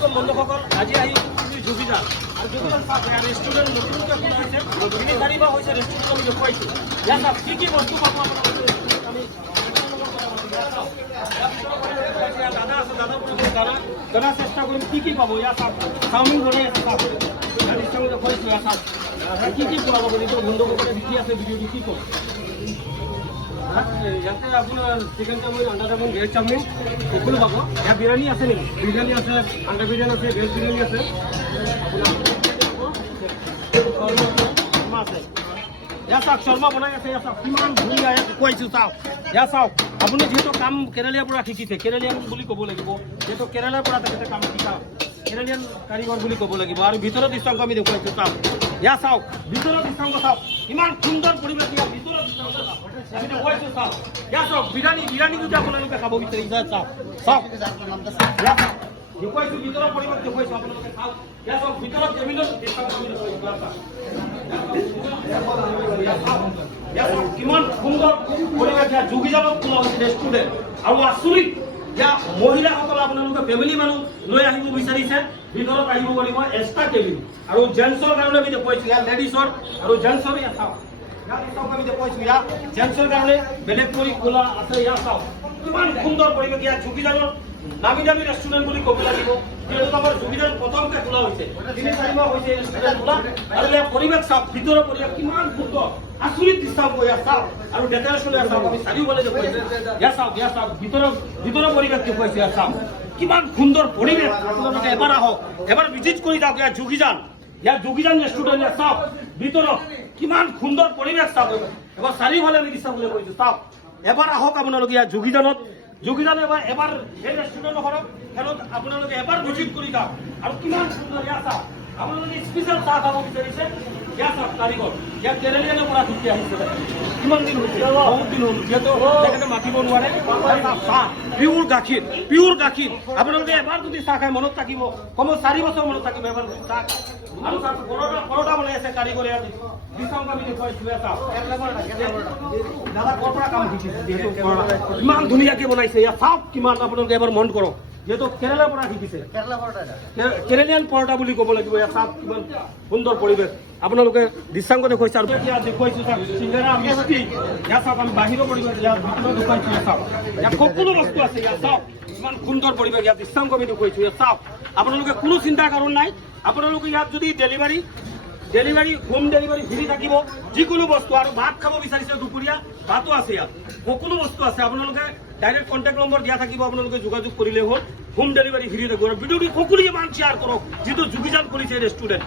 আলাইকুম বন্ধুসকল, আজি আহি জুবিদাৰ আৰু জুবিদাৰ চাওক ৰেষ্টুৰেণ্ট নতুনকৈ খুলিছে, তিনি চাৰিবাৰ হৈছে ৰেষ্টুৰেণ্ট আমি দেখুৱাইছোঁ। ইয়াত চাওক কি কি বস্তু পাব আপোনালোকে আমি দাদা আছে, দাদা চেষ্টা কৰিম কি কি পাব। ইয়াত চাওক চাওমিন বনাই আছে, চাওক ৰেষ্টুৰেণ্ট দেখুৱাইছোঁ। ইয়াত চাওক কি কি পোৱা যাব যিটো বন্ধুসকলে বিকি আছে ভিডিঅ'টো কি ক'ম। ইয়াতে আপোনাৰ চিকেন চাওমিন, আণ্ডা চাওমিন, ভেজ চাওমিন সকলো পাব। ইয়াত বিৰিয়ানী আছে নেকি? বিৰিয়ানী আছে, আণ্ডা বিৰিয়ানী আছে, ভেজ বিৰিয়ানী আছে, শৰ্মা আছে। ইয়াত চাওক শৰ্মা বনাই আছে। ইয়াত চাওক কিমান ধুনীয়া দেখুৱাইছোঁ। চাওক ইয়াত চাওক আপুনি যিহেতু কাম কেৰেলীয়াৰ পৰা শিকিছে, কেৰেলীয়ান বুলি ক'ব লাগিব, যিহেতু কেৰেলাৰ পৰা তেখেতে কাম শিকা কেৰেলীয়ান কাৰিকৰ বুলি ক'ব লাগিব। আৰু ভিতৰৰ দৃশ্যাংশ আমি দেখুৱাইছোঁ। চাওক ইয়াত চাওক ভিতৰৰ দৃশ্যাংশ চাওক ইমান সুন্দৰ পৰিৱেশ। ইয়াৰ ভিতৰৰ দৃশ্যাংশ আমি দেখুৱাইছোঁ। চাওক ইয়াত চাওক বিৰিয়ানী যদি আপোনালোকে খাব বিচাৰিছে চাওক চাওক ইয়াত দেখুৱাইছোঁ ভিতৰৰ পৰিৱেশ দেখুৱাইছোঁ আপোনালোকে চাওক। ইয়াত চাওক ভিতৰত জমিনৰ দৃশ্যাংশ আমি দেখুৱাইছোঁ। কিমান সুন্দৰ পৰিৱেশ ইয়াত যোগীজানত খোলা হৈছে ৰেষ্টুৰেণ্ট। আৰু আচৰিত ইয়াত মহিলাসকল আপোনালোকে ফেমিলি মানুহ লৈ আহিব বিচাৰিছে, ভিতৰত আহিব পাৰিব এক্সট্ৰা কেবিন। আৰু জেণ্টছৰ কাৰণে আমি দেখুৱাইছোঁ ইয়াত লেডিছৰ আৰু জেণ্টছৰ। ইয়াত চাওক আমি দেখুৱাইছোঁ ইয়াত জেণ্টছৰ কাৰণে বেলেগ কৰি খোলা আছে। ইয়াত চাওক কিমান সুন্দৰ পৰিৱেশ। ইয়াত যোগীজানৰ নামী দামী ৰেষ্টুৰেণ্ট বুলি ক'ব লাগিব, যিহেতু আমাৰ যোগীজান প্ৰথমতে খোলা হৈছে, তিনি চাৰিমাহ হৈছে ৰেষ্টুৰেণ্ট খোলা। আৰু ইয়াৰ পৰিৱেশ চাওক ভিতৰৰ পৰিৱেশ কিমান সুন্দৰ আচৰিত দৃশ্যাংশ। ইয়াত চাওক আৰু ডেকৰেশ্যন ইয়াত চাওক আমি চাৰিওফালে দেখুৱাইছোঁ। ইয়াত চাওক ভিতৰৰ পৰিৱেশ দেখুৱাইছোঁ। ইয়াত চাওক কিমান সুন্দৰ পৰিৱেশ। আপোনালোকে এবাৰ আহক, এবাৰ ভিজিট কৰি যাওক ইয়াত যোগীজান ৰেষ্টুৰেণ্ট। ইয়াত চাওক ভিতৰত কিমান সুন্দৰ পৰিৱেশ। চাওক এবাৰ চাৰিওফালে আমি দৃশ্যাংশ কৰিছোঁ। চাওক এবাৰ আহক আপোনালোকে ইয়াত যোগীজানত এবাৰ এই ৰেষ্টুৰেণ্টখনত আপোনালোকে এবাৰ ভিজিট কৰি যাওক। আৰু কিমান সুন্দৰ ইয়াত চাওক আপোনালোকে স্পেচিয়েল চাহ খাব বিচাৰিছে। ইয়াত চাওক কাৰিকৰ ইয়াত কেৰেলীয়ানৰ পৰা শিকি আহিছে। কিমান দিন হৈছে? বহুত দিন হ'ল, যিহেতু তেখেতে মাতিব নোৱাৰে। চাহ পিয়ৰ গাখীৰ আপোনালোকে এবাৰ যদি চাহ খাই মনত থাকিব, কমেও 4 বছৰ মনত থাকিব এবাৰ চাহ। আৰু চাওক পৰঠা বনাই আছে কাৰিকৰ। ইয়াত দৃশ্যাংশ আমি দেখুৱাইছোঁ। দাদা ক'ৰ পৰা কাম শিকিছে? যিহেতু ইমান ধুনীয়াকৈ বনাইছে। ইয়াত চাওক কিমান আপোনালোকে এবাৰ মন কৰক, যিহেতু কেৰেলাৰ পৰা শিকিছে, কেৰেলীয়ান পৰঠা বুলি ক'ব লাগিব। ইয়াত চাওক কিমান সুন্দৰ পৰিৱেশ আপোনালোকে দৃশ্যাংশ দেখুৱাইছে। আৰু ইয়াত দেখুৱাইছোঁ চাওক চিংগাৰা মিষ্টি। ইয়াত চাওক আমি বাহিৰৰ পৰিৱেশ ইয়াত ভিতৰত দেখুৱাইছোঁ। ইয়াত চাওক ইয়াত সকলো বস্তু আছে। ইয়াত চাওক ইমান সুন্দৰ পৰিৱেশ। ইয়াত দৃশ্যাংশ আমি দেখুৱাইছোঁ। ইয়াত চাওক আপোনালোকে কোনো চিন্তাৰ কাৰণ নাই। আপোনালোকে ইয়াত যদি ডেলিভাৰী হোম ডেলিভাৰী ফ্ৰী থাকিব যিকোনো বস্তু। আৰু ভাত খাব বিচাৰিছে দুপৰীয়া ভাতো আছে। ইয়াত সকলো বস্তু আছে। আপোনালোকে ডাইৰেক্ট কণ্টেক্ট নম্বৰ দিয়া থাকিব, আপোনালোকে যোগাযোগ কৰিলে হ'ল। হোম ডেলিভাৰী ফ্ৰী থাকিব। ভিডিঅ'টি সকলোৱে ইমান শ্বেয়াৰ কৰক, যিটো যোগীজান কৰিছে ৰেষ্টুৰেণ্ট।